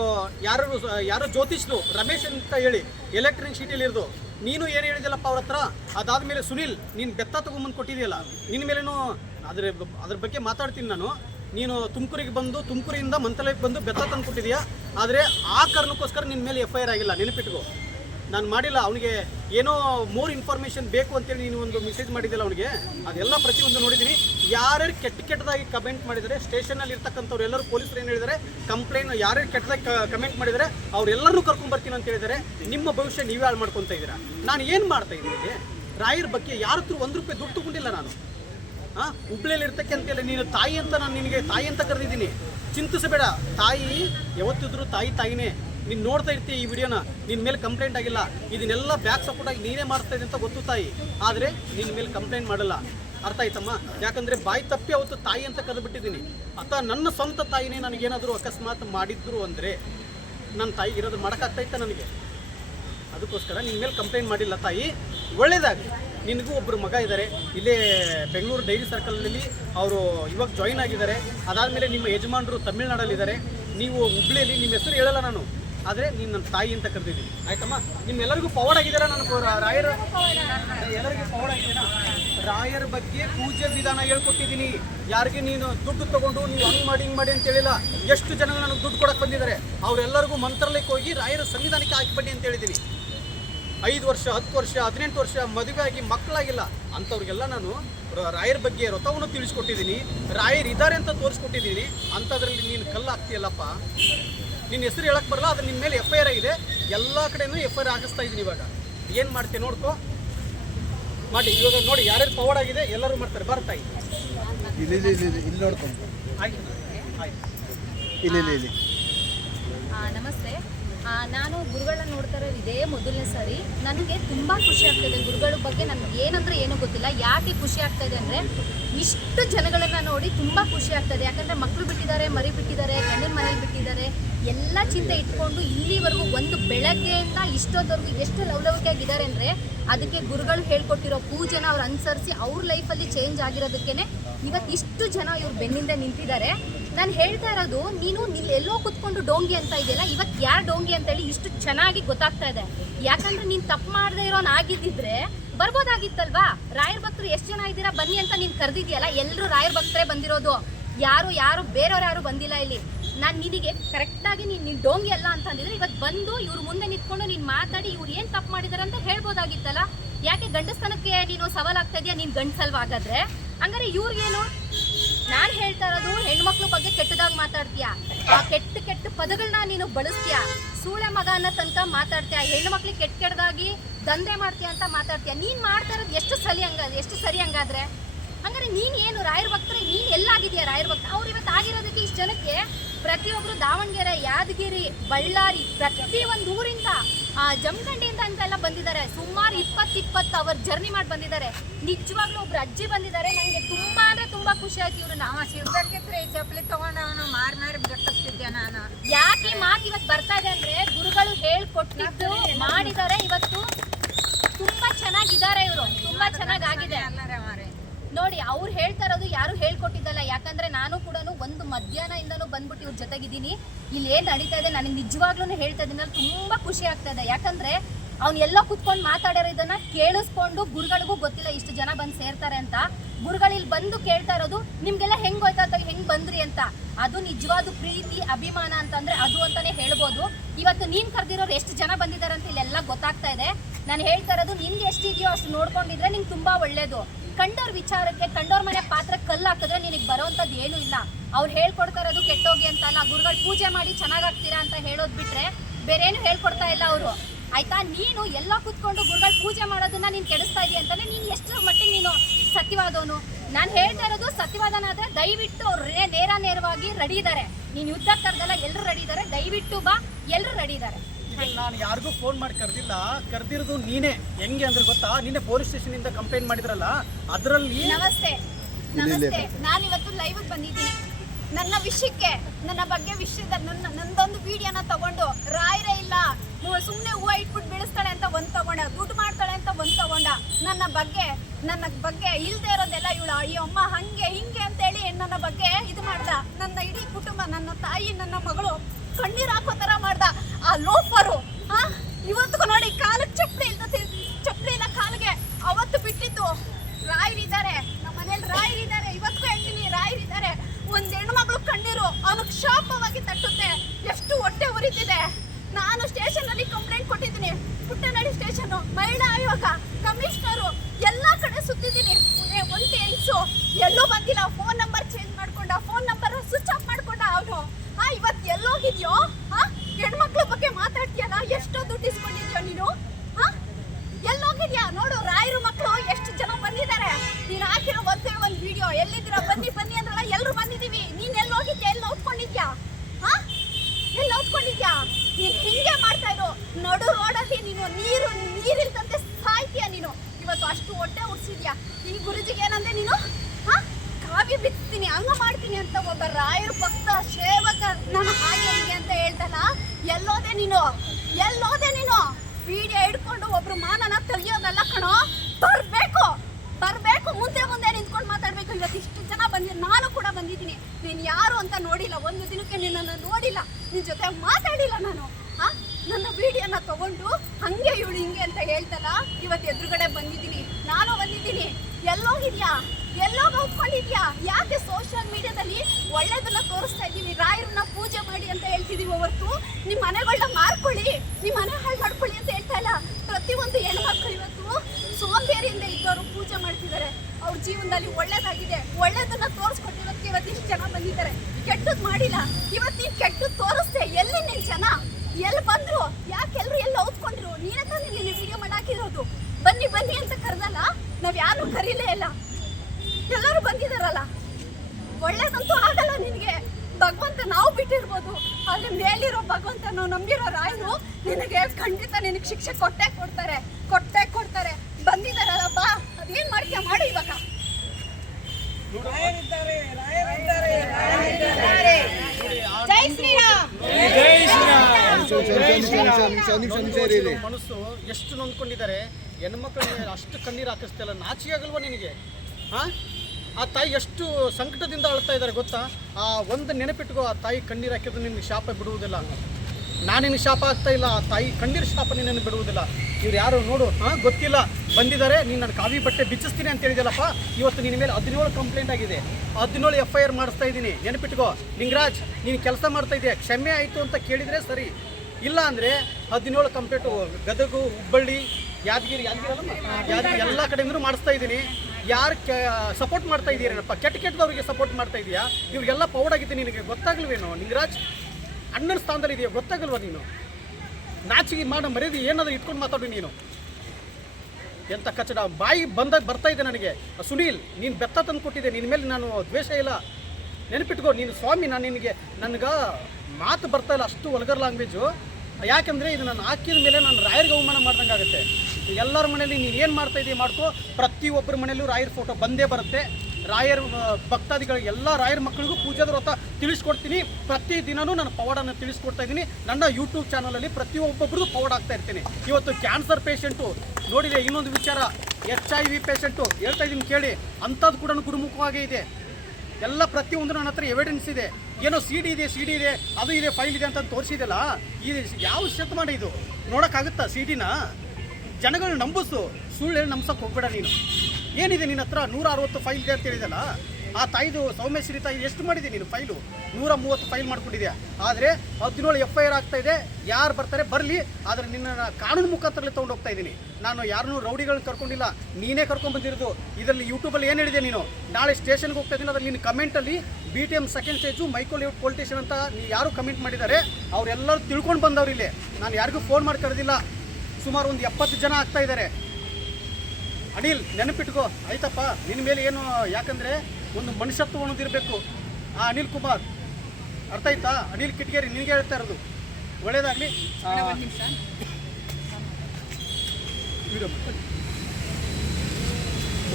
ಯಾರು ಜ್ಯೋತಿಷ್ಲು ರಮೇಶ್ ಅಂತ ಹೇಳಿ ಎಲೆಕ್ಟ್ರಿಕ್ ಸಿಟಿಲಿರೋದು, ನೀನು ಏನು ಹೇಳಿದಿಲ್ಲಪ್ಪ ಅವ್ರ ಹತ್ರ. ಅದಾದಮೇಲೆ ಸುನಿಲ್, ನೀನು ಬೆತ್ತ ತೊಗೊಂಬಂದು ಕೊಟ್ಟಿದೆಯಲ್ಲ, ನಿನ್ನ ಮೇಲೇನು ಅದ್ರ ಬಗ್ಗೆ ಮಾತಾಡ್ತೀನಿ ನಾನು. ನೀನು ತುಮಕೂರಿಗೆ ಬಂದು ತುಮಕೂರಿಂದ ಮಂತ್ರಾಲಯಕ್ಕೆ ಬಂದು ಬೆತ್ತ ತಂದು ಕೊಟ್ಟಿದೆಯಾ, ಆದರೆ ಆ ಕಾರಣಕ್ಕೋಸ್ಕರ ನಿನ್ನ ಮೇಲೆ FIR ಆಗಿಲ್ಲ, ನೆನಪಿಟ್ಕೋ. ನಾನು ಮಾಡಿಲ್ಲ. ಅವನಿಗೆ ಏನೋ ಮೋರ್ ಇನ್ಫಾರ್ಮೇಷನ್ ಬೇಕು ಅಂತೇಳಿ ನೀನು ಒಂದು ಮೆಸೇಜ್ ಮಾಡಿದ್ದಿಲ್ಲ ಅವನಿಗೆ, ಅದೆಲ್ಲ ಪ್ರತಿಯೊಂದು ನೋಡಿದ್ದೀನಿ. ಯಾರ್ಯಾರು ಕೆಟ್ಟದಾಗಿ ಕಮೆಂಟ್ ಮಾಡಿದರೆ, ಸ್ಟೇಷನಲ್ಲಿ ಇರ್ತಕ್ಕಂಥವ್ರು ಎಲ್ಲರೂ ಪೊಲೀಸರು ಏನು ಹೇಳಿದ್ದಾರೆ, ಕಂಪ್ಲೇಂಟ್ ಯಾರ್ಯಾರು ಕೆಟ್ಟದಾಗಿ ಕಮೆಂಟ್ ಮಾಡಿದರೆ ಅವರೆಲ್ಲರೂ ಕರ್ಕೊಂಡ್ಬರ್ತೀನಿ ಅಂತ ಹೇಳಿದರೆ, ನಿಮ್ಮ ಭವಿಷ್ಯ ನೀವೇ ಹಾಳು ಮಾಡ್ಕೊತಾ ಇದ್ದೀರಾ. ನಾನು ಏನು ಮಾಡ್ತಾ ಇದ್ದೀನಿ, ರಾಯರ ಬಗ್ಗೆ ಯಾರ ಹತ್ರ ₹1 ದುಡ್ಡು ತಗೊಂಡಿಲ್ಲ ನಾನು. ಹುಬ್ಳಿಯಲ್ಲಿ ಇರ್ತಕ್ಕಂತೆಲ್ಲ ನೀನು ತಾಯಿ ಅಂತ, ನಾನು ನಿನಗೆ ತಾಯಿ ಅಂತ ಕರೆದಿದ್ದೀನಿ. ಚಿಂತಿಸಬೇಡ, ತಾಯಿ ಯಾವತ್ತಿದ್ರು ತಾಯಿನೇ. ನೀನು ನೋಡ್ತಾ ಇರ್ತೀಯ ಈ ವಿಡಿಯೋನ, ನಿನ್ನ ಮೇಲೆ ಕಂಪ್ಲೇಂಟ್ ಆಗಿಲ್ಲ, ಇದನ್ನೆಲ್ಲ ಬ್ಯಾಕ್ ಸಪೋರ್ಟಾಗಿ ನೀನೇ ಮಾಡಿಸ್ತಾ ಇದ್ದೀನಿ ಅಂತ ಗೊತ್ತು ತಾಯಿ, ಆದರೆ ನಿನ್ನ ಮೇಲೆ ಕಂಪ್ಲೇಂಟ್ ಮಾಡಲ್ಲ. ಅರ್ಥ ಆಯ್ತಮ್ಮ? ಯಾಕಂದರೆ ಬಾಯಿ ತಪ್ಪಿ ಅವತ್ತು ತಾಯಿ ಅಂತ ಕರೆದುಬಿಟ್ಟಿದ್ದೀನಿ. ಅಥವಾ ನನ್ನ ಸ್ವಂತ ತಾಯಿನೇ ನನಗೇನಾದರೂ ಅಕಸ್ಮಾತ್ ಮಾಡಿದ್ರು ಅಂದರೆ ನನ್ನ ತಾಯಿಗೆ ಇರೋದು ಮಾಡೋಕ್ಕಾಗ್ತಾಯಿತ್ತ ನನಗೆ. ಅದಕ್ಕೋಸ್ಕರ ನಿನ್ನ ಮೇಲೆ ಕಂಪ್ಲೇಂಟ್ ಮಾಡಿಲ್ಲ ತಾಯಿ. ಒಳ್ಳೇದಾಗಲಿ. ನಿನಗೂ ಒಬ್ಬರು ಮಗ ಇದ್ದಾರೆ, ಇಲ್ಲೇ ಬೆಂಗಳೂರು ಡೈರಿ ಸರ್ಕಲಲ್ಲಿ ಅವರು ಇವಾಗ ಜಾಯಿನ್ ಆಗಿದ್ದಾರೆ. ಅದಾದಮೇಲೆ ನಿಮ್ಮ ಯಜಮಾನರು ತಮಿಳ್ನಾಡಲ್ಲಿದ್ದಾರೆ, ನೀವು ಹುಬ್ಳಿಯಲ್ಲಿ. ನಿಮ್ಮ ಹೆಸರು ಹೇಳಲ್ಲ ನಾನು, ಆದರೆ ನೀನು ನನ್ನ ತಾಯಿ ಅಂತ ಕರೆದಿದ್ದೀನಿ ಆಯ್ತಮ್ಮ. ನಿಮ್ಮೆಲ್ಲರಿಗೂ ಪವರ್ಡ್ ಆಗಿದ್ದೀರಾ. ನಾನು ರಾಯರ ಎಲ್ಲರಿಗೂ ಪವರ್ಡ್ ಆಗಿದ್ದೀರಾ. ರಾಯರ ಬಗ್ಗೆ ಪೂಜೆ ವಿಧಾನ ಹೇಳ್ಕೊಟ್ಟಿದ್ದೀನಿ. ಯಾರಿಗೆ ನೀನು ದುಡ್ಡು ತೊಗೊಂಡು ನೀವು ಹಂಗೆ ಮಾಡಿ ಹಿಂಗೆ ಮಾಡಿ ಅಂತ ಹೇಳಿಲ್ಲ. ಎಷ್ಟು ಜನ ನನಗೆ ದುಡ್ಡು ಕೊಡೋಕೆ ಬಂದಿದ್ದಾರೆ, ಅವರೆಲ್ಲರಿಗೂ ಮಂತ್ರಾಲಯಕ್ಕೆ ಹೋಗಿ ರಾಯರ ಸಂವಿಧಾನಕ್ಕೆ ಹಾಕಿಬನ್ನಿ ಅಂತ ಹೇಳಿದ್ದೀನಿ. 5 ವರ್ಷ 10 ವರ್ಷ 18 ವರ್ಷ ಮದುವೆ ಆಗಿ ಮಕ್ಕಳಾಗಿಲ್ಲ ಅಂಥವ್ರಿಗೆಲ್ಲ ನಾನು ರಾಯರ ಬಗ್ಗೆ ವ್ರತವನ್ನು ತಿಳಿಸ್ಕೊಟ್ಟಿದ್ದೀನಿ. ರಾಯರು ಇದ್ದಾರೆ ಅಂತ ತೋರಿಸ್ಕೊಟ್ಟಿದ್ದೀನಿ. ಅಂಥದ್ರಲ್ಲಿ ನೀನು ಕಲ್ಲು ಹಾಕ್ತೀಯಲ್ಲಪ್ಪ, ನಿನ್ನ ಹೆಸರು ಹೇಳಕ್ಕೆ ಬರಲ್ಲ, ಅದು ನಿನ್ನ ಮೇಲೆ FIR ಆಗಿದೆ. ಎಲ್ಲ ಕಡೆನೂ FIR ಆಗಿಸ್ತಾ ಇದ್ದೀನಿ. ಇವಾಗ ಏನು ಮಾಡ್ತೀಯ ನೋಡ್ಕೊ, ಮಾಡಿ. ಇವಾಗ ನೋಡಿ ಯಾರ್ಯಾರು ಪವರ್ಡ್ ಆಗಿದೆ ಎಲ್ಲರೂ ಮಾಡ್ತಾರೆ. ಬರ್ತಾ ಇಲ್ಲಿ ನೋಡ್ಕೊಂಡು ಆಯ್ತು ಆಯ್ತು. ಇಲ್ಲಿ ನಮಸ್ತೆ. ನಾನು ಗುರುಗಳನ್ನ ನೋಡ್ತಾ ಇರೋದು ಇದೇ ಮೊದಲನೇ ಸಾರಿ. ನನಗೆ ತುಂಬ ಖುಷಿ ಆಗ್ತಾಯಿದೆ ಗುರುಗಳ ಬಗ್ಗೆ. ನನಗೆ ಏನಂದರೆ ಏನೂ ಗೊತ್ತಿಲ್ಲ. ಯಾಕೆ ಖುಷಿ ಆಗ್ತಾಯಿದೆ ಅಂದರೆ, ಇಷ್ಟು ಜನಗಳನ್ನು ನೋಡಿ ತುಂಬ ಖುಷಿ ಆಗ್ತಾಯಿದೆ. ಯಾಕಂದರೆ ಮಕ್ಕಳು ಬಿಟ್ಟಿದ್ದಾರೆ, ಮರಿ ಬಿಟ್ಟಿದ್ದಾರೆ, ಗಂಡನ ಮನೇಲಿ ಬಿಟ್ಟಿದ್ದಾರೆ, ಎಲ್ಲ ಚಿಂತೆ ಇಟ್ಕೊಂಡು ಇಲ್ಲಿವರೆಗೂ ಒಂದು ಬೆಳಗ್ಗೆಯಿಂದ ಇಷ್ಟೊತ್ತವರೆಗೂ ಎಷ್ಟು ಲವಲವಿಕೆಯಾಗಿದ್ದಾರೆ ಅಂದರೆ, ಅದಕ್ಕೆ ಗುರುಗಳು ಹೇಳ್ಕೊಟ್ಟಿರೋ ಪೂಜೆನ ಅವ್ರು ಅನುಸರಿಸಿ ಅವ್ರ ಲೈಫಲ್ಲಿ ಚೇಂಜ್ ಆಗಿರೋದಕ್ಕೇ ಇವತ್ತು ಇಷ್ಟು ಜನ ಇವ್ರು ಬೆನ್ನಿಂದ ನಿಂತಿದ್ದಾರೆ. ನಾನು ಹೇಳ್ತಾ ಇರೋದು, ನೀನು ಎಲ್ಲೋ ಕುತ್ಕೊಂಡು ಡೋಂಗಿ ಅಂತ ಇದೆಯಲ್ಲ, ಇವತ್ತು ಯಾರು ಡೋಂಗಿ ಅಂತೇಳಿ ಇಷ್ಟು ಚೆನ್ನಾಗಿ ಗೊತ್ತಾಗ್ತಾ ಇದೆ. ಯಾಕಂದರೆ ನೀನು ತಪ್ಪು ಮಾಡದೇ ಇರೋನು ಆಗಿದ್ದಿದ್ರೆ ಬರ್ಬೋದಾಗಿತ್ತಲ್ವಾ. ರಾಯರ ಭಕ್ತರು ಎಷ್ಟು ಜನ ಇದ್ದೀರಾ ಬನ್ನಿ ಅಂತ ನೀನು ಕರೆದಿದ್ಯಲ್ಲ, ಎಲ್ಲರೂ ರಾಯರ ಭಕ್ತರೇ ಬಂದಿರೋದು, ಯಾರು ಬೇರೆಯವ್ರು ಯಾರು ಬಂದಿಲ್ಲ ಇಲ್ಲಿ. ನಾನು ನಿನಗೆ ಕರೆಕ್ಟಾಗಿ ನೀನು ಡೋಂಗಿ ಅಲ್ಲ ಅಂತ ಅಂದಿದ್ರೆ ಇವತ್ತು ಬಂದು ಇವ್ರ ಮುಂದೆ ನಿಂತ್ಕೊಂಡು ನೀನು ಮಾತಾಡಿ ಇವ್ರು ಏನು ತಪ್ಪು ಮಾಡಿದಾರೆ ಅಂತ ಹೇಳ್ಬೋದಾಗಿತ್ತಲ್ಲ. ಯಾಕೆ ಗಂಡಸ್ತನಕ್ಕೆ ನೀನು ಸವಾಲಾಗ್ತಾ ಇದೆಯಾ? ನೀನು ಗಂಡಸಲ್ವಾ ಹಾಗಾದ್ರೆ? ಹಂಗಾರೆ ಇವ್ರಿಗೇನು? ನಾನು ಹೇಳ್ತಾ ಇರೋದು, ಹೆಣ್ಮಕ್ಳ ಬಗ್ಗೆ ಕೆಟ್ಟದಾಗಿ ಮಾತಾಡ್ತೀಯಾ, ಆ ಕೆಟ್ಟ ಪದಗಳನ್ನ ನೀನು ಬಳಸ್ತೀಯಾ, ಸೂಳೆ ಮಗ ಅನ್ನೋ ತನಕ ಮಾತಾಡ್ತೀಯಾ, ಹೆಣ್ಣು ಮಕ್ಳಿಗೆ ಕೆಟ್ಟದಾಗಿ ದಂಧೆ ಮಾಡ್ತೀಯ ಅಂತ ಮಾತಾಡ್ತೀಯ. ನೀನು ಮಾಡ್ತಾ ಇರೋದು ಎಷ್ಟು ಸರಿ ಹಂಗಾದ್ರೆ? ಹಂಗಾರೆ ನೀನು ಏನು ರಾಯರ ಭಕ್ತರೆ? ನೀನು ಎಲ್ಲಾಗಿದೆಯಾ ರಾಯರ ಭಕ್ತ? ಅವ್ರು ಇವತ್ತು ಆಗಿರೋದಕ್ಕೆ ಇಷ್ಟು ಜನಕ್ಕೆ ಪ್ರತಿಯೊಬ್ಬರು ದಾವಣಗೆರೆ, ಯಾದಗಿರಿ, ಬಳ್ಳಾರಿ, ಪ್ರತಿ ಒಂದು ಊರಿಂದ, ಜಮಖಂಡಿಯಿಂದ ಅಂತೆಲ್ಲ ಬಂದಿದ್ದಾರೆ. ಸುಮಾರು 20 ಅವರ್ ಜರ್ನಿ ಮಾಡಿ ಬಂದಿದ್ದಾರೆ. ನಿಜವಾಗ್ಲೂ ಒಬ್ರು ಅಜ್ಜಿ ಬಂದಿದ್ದಾರೆ. ನನಗೆ ತುಂಬಾ ಅಂದರೆ ತುಂಬ ಖುಷಿ ಆಯ್ತು. ಇವ್ರು ನಾವು ಶಿವಗಂಗೆ ಚಪ್ಪಲಿ ತಗೊಂಡು ಮಾರಿ ಗಟ್ಟಿಸ್ತಿದ್ದೆ ನಾನು. ಯಾಕೆ ಮಾತು ಇವತ್ತು ಬರ್ತಾ ಇದೆ ಅಂದರೆ, ಗುರುಗಳು ಹೇಳ್ಕೊಟ್ಟಿದ್ದು ಮಾಡಿದ್ದಾರೆ. ಇವತ್ತು ತುಂಬ ಚೆನ್ನಾಗಿದ್ದಾರೆ ಇವರು, ತುಂಬ ಚೆನ್ನಾಗಾಗಿದೆ ನೋಡಿ. ಅವ್ರು ಹೇಳ್ತಾ ಇರೋದು ಯಾರು ಹೇಳ್ಕೊಟ್ಟಿದ್ದಲ್ಲ. ಯಾಕಂದರೆ ನಾನು ಕೂಡ ಒಂದು ಮಧ್ಯಾಹ್ನದಿಂದನೂ ಬಂದ್ಬಿಟ್ಟು ಇವ್ರ ಜೊತೆಗಿದ್ದೀನಿ. ಇಲ್ಲಿ ಏನು ನಡೀತಾ ಇದೆ ನನಗೆ ನಿಜವಾಗ್ಲೂ ಹೇಳ್ತಾ ಇದ್ದೀನಲ್ಲ, ತುಂಬ ಖುಷಿ ಆಗ್ತಾ ಇದೆ. ಯಾಕಂದರೆ ಅವ್ನು ಎಲ್ಲೋ ಕುತ್ಕೊಂಡು ಮಾತಾಡಿರೋ ಇದನ್ನು ಕೇಳಿಸ್ಕೊಂಡು ಗುರುಗಳಿಗೂ ಗೊತ್ತಿಲ್ಲ ಇಷ್ಟು ಜನ ಬಂದು ಸೇರ್ತಾರೆ ಅಂತ. ಗುರುಗಳು ಇಲ್ಲಿ ಬಂದು ಕೇಳ್ತಾ ಇರೋದು, ನಿಮಗೆಲ್ಲ ಹೆಂಗೆ ಗೊತ್ತಾಯ್ತು, ಹೆಂಗೆ ಬಂದ್ರಿ ಅಂತ. ಅದು ನಿಜವಾದ ಪ್ರೀತಿ, ಅಭಿಮಾನ ಅಂತಂದರೆ ಅದು ಅಂತಲೇ ಹೇಳ್ಬೋದು. ಇವತ್ತು ನೀನು ಕರೆದಿರೋರು ಎಷ್ಟು ಜನ ಬಂದಿದ್ದಾರೆ ಅಂತ ಇಲ್ಲೆಲ್ಲ ಗೊತ್ತಾಗ್ತಾ ಇದೆ. ನಾನು ಹೇಳ್ತಾ ಇರೋದು, ನಿನ್ಗೆ ಎಷ್ಟಿದೆಯೋ ಅಷ್ಟು ನೋಡ್ಕೊಂಡಿದ್ರೆ ನಿಂಗೆ ತುಂಬ ಒಳ್ಳೆಯದು. ಕಂಡೋರ್ ವಿಚಾರಕ್ಕೆ, ಕಂಡೋರ್ ಮನೆ ಪಾತ್ರ ಕಲ್ಲು ಹಾಕಿದ್ರೆ ನಿನಗೆ ಬರೋವಂಥದ್ದು ಏನೂ ಇಲ್ಲ. ಅವ್ರು ಹೇಳ್ಕೊಡ್ತಾ ಇರೋದು ಕೆಟ್ಟೋಗಿ ಅಂತಲ್ಲ, ಗುರುಗಳು ಪೂಜೆ ಮಾಡಿ ಚೆನ್ನಾಗಾಗ್ತೀರಾ ಅಂತ ಹೇಳೋದು ಬಿಟ್ಟರೆ ಬೇರೆ ಏನು ಹೇಳ್ಕೊಡ್ತಾ ಇಲ್ಲ ಅವರು. ಆಯಿತಾ? ನೀನು ಎಲ್ಲ ಕೂತ್ಕೊಂಡು ಗುರುಗಳು ಪೂಜೆ ಮಾಡೋದನ್ನ ನೀನು ಕೆಡಿಸ್ತಾ ಇದೆಯಾ ಅಂತಲೇ ನೀನು ಎಷ್ಟು ಮಟ್ಟಿಗೆ ನೀನು ಸತ್ಯವಾದವನು? ನಾನು ಹೇಳ್ತಾ ಇರೋದು, ಸತ್ಯವಾದನಾದರೆ ದಯವಿಟ್ಟು ಅವ್ರು ನೇರವಾಗಿ ರೆಡಿ ಇದ್ದಾರೆ. ನೀನು ಯುದ್ಧ ಕರೆದಲ್ಲ, ಎಲ್ಲರೂ ರೆಡಿ ಇದ್ದಾರೆ. ದಯವಿಟ್ಟು ಬಾ, ಎಲ್ಲರೂ ರೆಡಿ ಇದ್ದಾರೆ. ನಾನು ಯಾರಿಗೂ ಫೋನ್ ಮಾಡಿ ಕರೆದಿಲ್ಲ, ಕರೆದಿರೋದು ನೀನೇ. ಹೆಂಗೆ ಅಂದ್ರೆ ಗೊತ್ತಾ, ನಿನ್ನೆ ಪೊಲೀಸ್ ಸ್ಟೇಷನಿಂದ ಕಂಪ್ಲೇಂಟ್ ಮಾಡಿದ್ರಲ್ಲ, ಅದರಲ್ಲಿ. ನಮಸ್ತೆ. ನಾನಿವತ್ತು ಲೈವ್ ಬಂದಿದ್ದೀನಿ. ನನ್ನ ವಿಷಯಕ್ಕೆ, ನನ್ನ ಬಗ್ಗೆ ವಿಷಯದ ನಂದೊಂದು ವಿಡಿಯೋನ ತಗೊಂಡು ರಾಯರೇ ಇಲ್ಲ ಸುಮ್ಮನೆ ಹೂವು ಇಟ್ಬಿಟ್ಟು ಬೆಳೆಸ್ತಾಳೆ ಅಂತ ಒಂದು ತಗೊಂಡ, ದುಡ್ಡು ಮಾಡ್ತಾಳೆ ಅಂತ ಒಂದು ತಗೊಂಡ. ನನ್ನ ಬಗ್ಗೆ ಇಲ್ಲದೆ ಇರೋದೆಲ್ಲ ಇವಳು ಅಯ್ಯೋ ಅಮ್ಮ ಹಂಗೆ ಹಿಂಗೆ ಅಂತೇಳಿ ನನ್ನ ಬಗ್ಗೆ ಇದು ಮಾಡ್ದ. ನನ್ನ ಇಡೀ ಕುಟುಂಬ, ನನ್ನ ತಾಯಿ, ನನ್ನ ಮಗಳು ಕಣ್ಣೀರು ಹಾಕೋ ಥರ ಮಾಡ್ದ ಆ ಲೋಫರು. ಇವತ್ತಿಗೂ ನೋಡಿ ಕಾಲಕ್ಕೆ ಚಪ್ಪಲಿ ಇಲ್ಲ ಕಾಲಿಗೆ. ಅವತ್ತು ಬಿಟ್ಟಿದ್ದು ರಾಯರಿದ್ದಾರೆ, ನಮ್ಮ ಮನೇಲಿ ರಾಯರಿದ್ದಾರೆ, ಇವತ್ತಿಗೂ ಹೇಳ್ತೀನಿ ರಾಯರಿದ್ದಾರೆ. ಒಂದು ಹೆಣ್ಮಗಳು ಕಣ್ಣೀರು ಅವನಿಗೆ ಶಾಪವಾಗಿ ತಟ್ಟುತ್ತೆ. ಎಷ್ಟು ಹೊಟ್ಟೆ ಉರಿತಿದೆ. ನಾನು ಸ್ಟೇಷನಲ್ಲಿ ಕಂಪ್ಲೇಂಟ್ ಕೊಟ್ಟಿದ್ದೀನಿ, ಪುಟ್ಟನಹಳ್ಳಿ ಸ್ಟೇಷನ್, ಮಹಿಳಾ ಆಯೋಗ, ಕಮಿಷನರು ಎಲ್ಲ ಕಡೆ ಸುತ್ತಿದ್ದೀನಿ. ಒಂದು ಹೆಂಗ್ಸು ಎಲ್ಲೂ ಬಂದಿಲ್ಲ. ಫೋನ್ ನಂಬರ್ ಚೇಂಜ್ ಮಾಡ್ಕೊಂಡ, ಫೋನ್ ನಂಬರ್ ಸ್ವಿಚ್ ಆಫ್ ಮಾಡ್ಕೊಂಡ ಅವನು. ಇವತ್ತು ಎಲ್ಲೋಗಿದ್ಯೋ? ಹೆಣ್ಮಕ್ಳ ಬಗ್ಗೆ ಮಾತಾಡ್ತೀಯಲ್ಲ, ಎಷ್ಟೋ ದುಡ್ಡು ಇಸ್ಕೊಂಡಿದ್ಯೋ ನೀನು? ಎಲ್ಲೋಗಿದ್ಯಾ ನೋಡು. ರಾಯರು ಮಕ್ಕಳು ಎಷ್ಟು ಜನ ಬಂದಿದ್ದಾರೆ. ನೀನು ಹಾಕಿರೋ ಒಂದೇ ಒಂದು ವಿಡಿಯೋ, ಎಲ್ಲಿದ್ದೀರಾ ಬನ್ನಿ ಬನ್ನಿ ಅಂದ್ರಲ್ಲ, ಎಲ್ಲರೂ ಬಂದಿದ್ದೀವಿ. ನೀನು ಎಲ್ಲಿ ಹೋಗಿದ್ಯಾ? ಎಲ್ಲಿ ಓದ್ಕೊಂಡಿದ್ಯಾ? ಎಲ್ಲಿ ಓದ್ಕೊಂಡಿದ್ಯಾ? ನೀನು ಹಿಂಗೆ ಮಾಡ್ತಾ ಇರು. ನಡು ರೋಡಲ್ಲಿ ನೀನು ನೀರಿಲ್ದಂತೆ ಸಾಯ್ತೀಯ ನೀನು. ಇವತ್ತು ಅಷ್ಟು ಹೊಟ್ಟೆ ಉಡ್ಸಿದ್ಯಾ. ಈ ಗುರುಜಿಗೆ ಏನಂದ್ರೆ ನೀನು ಕಾವಿ ಬಿತ್ತೀನಿ, ಹಂಗ ಮಾಡ್ತೀನಿ ಅಂತ ಒಬ್ಬ ರಾಯರು ಭಕ್ತ ಸೇವಕ ನಾನು ಹಾಗೆ ಹಿಂಗೆ ಅಂತ ಹೇಳ್ದಲ್ಲ. ಎಲ್ಲೋದೆ ನೀನು? ವಿಡಿಯೋ ಹಿಡ್ಕೊಂಡು ಒಬ್ರು ಮಾನನ ತೆಗಿಯೋದಲ್ಲ ಕಣೋ. ಬರ್ಬೇಕು ಮುಂದೆ ನಿಂತ್ಕೊಂಡು ಮಾತಾಡ್ಬೇಕು. ಇವತ್ತು ಇಷ್ಟು ಜನ ಬಂದಿದ್ರು, ನಾನು ಕೂಡ ಬಂದಿದ್ದೀನಿ. ನೀನು ಯಾರು ಅಂತ ನೋಡಿಲ್ಲ, ಒಂದು ದಿನಕ್ಕೆ ನಿನ್ನನ್ನು ನೋಡಿಲ್ಲ, ನಿನ್ನ ಜೊತೆ ಮಾತಾಡಿಲ್ಲ ನಾನು. ನನ್ನ ವಿಡಿಯೋನ ತಗೊಂಡು ಹಂಗೆ ಇವಳು ಹಿಂಗೆ ಅಂತ ಹೇಳ್ತಲ್ಲ. ಇವತ್ತು ಎದುರುಗಡೆ ಬಂದಿದ್ದೀನಿ, ನಾನು ಬಂದಿದ್ದೀನಿ. ಎಲ್ಲೋಗಿದ್ಯಾ? ಎಲ್ಲೋಗ ಹೋಗ್ಕೊಂಡಿದ್ಯಾ? ಯಾಕೆ ಸೋಷಿಯಲ್ ಮೀಡಿಯಾದಲ್ಲಿ ಒಳ್ಳೇದನ್ನ ತೋರಿಸ್ತಾ ಇದ್ದೀವಿ, ರಾಯರನ್ನ ಪೂಜೆ ಮಾಡಿ ಅಂತ ಹೇಳ್ತಿದೀವಿ ಹೊರತು ನಿಮ್ಮ ಮನೆಗಳನ್ನ ಮಾರ್ಕೊಳ್ಳಿ, ನಿಮ್ಮ ಮನೆ ಹಾಳು ಮಾಡ್ಕೊಳ್ಳಿ ಅಂತ ಹೇಳ್ತಾ ಇಲ್ಲ. ಪ್ರತಿಯೊಂದು ಹೆಣ್ಮಕ್ಳು ಇವತ್ತು ಸೋಂಬೇರಿಯಿಂದ ಇದ್ದವರು ಪೂಜೆ ಮಾಡ್ತಿದ್ದಾರೆ. ಅವ್ರ ಜೀವನದಲ್ಲಿ ಒಳ್ಳೇದಾಗಿದೆ, ಒಳ್ಳೇದನ್ನ ತೋರಿಸ್ಕೊಟ್ಟಿರೋದಕ್ಕೆ ಇವತ್ತು ಇಷ್ಟು ಜನ ಬಂದಿದ್ದಾರೆ. ಕೆಟ್ಟದ್ದು ಮಾಡಿಲ್ಲ. ಇವತ್ತು ನೀನು ಕೆಟ್ಟದ್ದು ತೋರಿಸ್ದೆ. ಎಲ್ಲಿ ನಿನ್ನ ಜನ? ಎಲ್ಲಿ ಬಂದ್ರು? ಯಾಕೆಲ್ಲರೂ ಎಲ್ಲ ಓದ್ಕೊಂಡ್ರು? ನೀನೇ ತಾನೇ ನಿನ್ನ ವಿಡಿಯೋ ಮಾಡಿ ಹಾಕಿರೋದು. ಬನ್ನಿ ಅಂತ ಕರೆದಲ್ಲ, ನಾವ್ ಯಾರು ಕರೀಲೇ ಇಲ್ಲ. ಎಲ್ಲರೂ ಬಂದಿದಾರಲ್ಲ. ಒಳ್ಳೇದಂತೂ ಆಗಲ್ಲ ನಿನಗೆ. ಭಗವಂತ ನಾವು ಬಿಟ್ಟಿರ್ಬೋದು, ಆದ್ರೆ ಮೇಲಿರೋ ಭಗವಂತ ನಾವು ನಂಬಿರೋ ರಾಯರು ನಿನಗೆ ಖಂಡಿತ ನಿನಗೆ ಶಿಕ್ಷೆ ಕೊಟ್ಟೇ ಕೊಡ್ತಾರೆ. ಬಂದಿದಾರಲ್ಲ, ಬಾ, ಅದೇನ್ ಮಾಡ್ತೀಯ ಮಾಡು ಇವಾಗ. ಜೈ ಶ್ರೀರಾಮ್. ಮನಸ್ಸು ಎಷ್ಟು ನೊಂದ್ಕೊಂಡಿದ್ದಾರೆ. ಹೆಣ್ಮಕ್ಳಿಗೆ ಅಷ್ಟು ಕಣ್ಣೀರು ಹಾಕಿಸ್ತಲ್ಲ, ನಾಚಿಕೆ ಆಗಲ್ವಾ ನಿನಗೆ? ಆ ತಾಯಿ ಎಷ್ಟು ಸಂಕಟದಿಂದ ಅಳ್ತಾ ಇದ್ದಾರೆ ಗೊತ್ತಾ? ಆ ಒಂದು ನೆನಪಿಟ್ಕೋ, ಆ ತಾಯಿ ಕಣ್ಣೀರು ಹಾಕಿದ್ರೆ ನಿನಗೆ ಶಾಪ ಬಿಡುವುದಿಲ್ಲ. ನಾನಿನ ಶಾಪ ಆಗ್ತಾ ಇಲ್ಲ, ಆ ತಾಯಿ ಕಣ್ಣೀರು ಶಾಪ ನಿನ್ನನ್ನು ಬಿಡುವುದಿಲ್ಲ. ಇವ್ರು ಯಾರು ನೋಡು, ಗೊತ್ತಿಲ್ಲ, ಬಂದಿದ್ದಾರೆ. ನೀನು ನನ್ನ ಕಾವಿ ಬಟ್ಟೆ ಬಿಚ್ಚಿಸ್ತೀನಿ ಅಂತ ಹೇಳಿದಲ್ಲಪ್ಪ. ಇವತ್ತು ನಿನ್ನ ಮೇಲೆ 17 ಕಂಪ್ಲೇಂಟ್ ಆಗಿದೆ, 17 FIR ಮಾಡಿಸ್ತಾ ಇದ್ದೀನಿ. ನೆನಪಿಟ್ಕೋ ಲಿಂಗರಾಜ್, ನೀನು ಕೆಲಸ ಮಾಡ್ತಾ ಇದೆಯಾ, ಕ್ಷಮೆ ಆಯಿತು ಅಂತ ಕೇಳಿದರೆ ಸರಿ, ಇಲ್ಲ ಅಂದರೆ 17 ಕಂಪ್ಲೇಂಟು ಗದಗು, ಹುಬ್ಬಳ್ಳಿ, ಯಾದಗಿರಿ ಎಲ್ಲ ಕಡೆಯಿಂದಲೂ ಮಾಡಿಸ್ತಾ ಇದ್ದೀನಿ. ಯಾರು ಸಪೋರ್ಟ್ ಮಾಡ್ತಾ ಇದ್ದೀರೇನಪ್ಪ? ಕೆಟ್ಟದವ್ರಿಗೆ ಸಪೋರ್ಟ್ ಮಾಡ್ತಾ ಇದೆಯಾ? ಇವ್ರಿಗೆಲ್ಲ ಪೌಡಾಗಿದೆ. ನಿನಗೆ ಗೊತ್ತಾಗಲ್ವೇನೋ ಲಿಂಗರಾಜ್? ಅಣ್ಣನ ಸ್ಥಾನದಲ್ಲಿ ಇದೆಯಾ? ಗೊತ್ತಾಗಲ್ವ ನೀನು? ನಾಚಿಗೆ ಮಾಡೋ ಮರ್ಯಾದೆ ಏನಾದರೂ ಇಟ್ಕೊಂಡು ಮಾತಾಡು ನೀನು. ಎಂಥ ಕಚ್ಚಡ ಬಾಯಿ ಬರ್ತಾ ಇದೆ ನನಗೆ. ಸುನೀಲ್, ನೀನು ಬೆತ್ತ ತಂದು ಕೊಟ್ಟಿದ್ದೆ, ನಿನ್ನ ಮೇಲೆ ನಾನು ದ್ವೇಷ ಇಲ್ಲ. ನೆನಪಿಟ್ಕೋ, ನೀನು ಸ್ವಾಮಿ. ನನಗೆ ಮಾತು ಬರ್ತಾ ಇಲ್ಲ, ಅಷ್ಟು ವಲ್ಗರ್ ಲ್ಯಾಂಗ್ವೇಜು. ಯಾಕೆಂದರೆ ಇದು ನಾನು ಹಾಕಿದ ಮೇಲೆ ನಾನು ರಾಯರಿಗೆ ಅವಮಾನ ಮಾಡ್ದಂಗೆ ಆಗುತ್ತೆ. ಎಲ್ಲರ ಮನೇಲಿ ನೀನು ಏನು ಮಾಡ್ತಾ ಇದೀಯ ಮಾಡ್ಕೋ. ಪ್ರತಿಯೊಬ್ಬರ ಮನೆಯಲ್ಲೂ ರಾಯರ ಫೋಟೋ ಬಂದೇ ಬರುತ್ತೆ. ರಾಯರ ಭಕ್ತಾದಿಗಳಿಗೆ, ಎಲ್ಲ ರಾಯರ ಮಕ್ಕಳಿಗೂ ಪೂಜಾದ ವ್ರತ ತಿಳಿಸ್ಕೊಡ್ತೀನಿ. ಪ್ರತಿದಿನವೂ ನಾನು ಪವಾಡನ್ನು ತಿಳಿಸ್ಕೊಡ್ತಾ ಇದ್ದೀನಿ. ನನ್ನ ಯೂಟ್ಯೂಬ್ ಚಾನಲಲ್ಲಿ ಪ್ರತಿಯೊಬ್ಬೊಬ್ಬರಿಗೂ ಪವಾಡ ಆಗ್ತಾ ಇರ್ತೀನಿ. ಇವತ್ತು ಕ್ಯಾನ್ಸರ್ ಪೇಷೆಂಟು ನೋಡಿದೆ. ಇನ್ನೊಂದು ವಿಚಾರ, HIV ಪೇಷೆಂಟು ಹೇಳ್ತಾ ಇದ್ದೀನಿ ಕೇಳಿ, ಅಂಥದ್ದು ಕೂಡ ಗುರುಮುಖವಾಗೇ ಇದೆ. ಎಲ್ಲ ಪ್ರತಿಯೊಂದು ನನ್ನ ಹತ್ರ ಎವಿಡೆನ್ಸ್ ಇದೆ. ಏನೋ CD ಇದೆ, ಅದು ಇದೆ, ಫೈಲ್ ಇದೆ ಅಂತ ತೋರಿಸಿದೆಲ್ಲ. ಇದು ಯಾವ ಶತಮಾನ ಇದು? ನೋಡೋಕ್ಕಾಗುತ್ತಾ CD-ನ? ಜನಗಳನ್ನ ನಂಬಿಸು, ಸುಳ್ಳು ಹೇಳಿ ನಂಬ್ಸೋಕೆ ಹೋಗ್ಬೇಡ ನೀನು. ಏನಿದೆ ನಿನ್ನ ಹತ್ರ? 160 ಫೈಲ್ ಇದೆ ಅಂತ ಹೇಳಿದಲ್ಲ. ಆ ತಾಯಿದು ಸೌಮ್ಯಶ್ರೀ ತಾಯಿ ಎಷ್ಟು ಮಾಡಿದೆ ನೀನು ಫೈಲು? 130 ಫೈಲ್ ಮಾಡ್ಕೊಂಡಿದ್ಯಾ. ಆದರೆ 17 FIR ಆಗ್ತಾ ಇದೆ. ಯಾರು ಬರ್ತಾರೆ ಬರಲಿ, ಆದರೆ ನಿನ್ನ ಕಾನೂನು ಮುಖಾಂತರದಲ್ಲಿ ತೊಗೊಂಡು ಹೋಗ್ತಾ ಇದ್ದೀನಿ. ನಾನು ಯಾರನ್ನೂ ರೌಡಿಗಳನ್ನ ಕರ್ಕೊಂಡಿಲ್ಲ, ನೀನೇ ಕರ್ಕೊಂಡ್ಬಂದಿರೋದು. ಇದರಲ್ಲಿ ಯೂಟ್ಯೂಬಲ್ಲಿ ಏನು ಹೇಳಿದೆ ನೀನು? ನಾಳೆ ಸ್ಟೇಷನ್ಗೆ ಹೋಗ್ತಾ ಇದ್ದೀನಿ. ಅದರಲ್ಲಿ ನಿನ್ನ ಕಮೆಂಟಲ್ಲಿ BTM second stage micro layout police station ಅಂತ ಯಾರು ಕಮೆಂಟ್ ಮಾಡಿದ್ದಾರೆ ಅವರೆಲ್ಲರೂ ತಿಳ್ಕೊಂಡು ಬಂದವ್ರು. ಇಲ್ಲಿ ನಾನು ಯಾರಿಗೂ ಫೋನ್ ಮಾಡಿ ಕರೆದಿಲ್ಲ. ಸುಮಾರು ಒಂದು 70 ಜನ ಆಗ್ತಾ ಇದ್ದಾರೆ. ಅನಿಲ್, ನೆನಪಿಟ್ಕೋ ಆಯ್ತಪ್ಪ. ನಿನ್ನ ಮೇಲೆ ಏನು, ಯಾಕಂದರೆ ಒಂದು ಮನುಷ್ಯತ್ವ ಅನ್ನೋದಿರಬೇಕು. ಆ ಅನಿಲ್ ಕುಮಾರ್, ಅರ್ಥ ಆಯ್ತಾ? ಅನಿಲ್ ಕಿಟಗೇರಿ, ನಿನಗೆ ಹೇಳ್ತಾ ಇರೋದು. ಒಳ್ಳೇದಾಗಲಿ.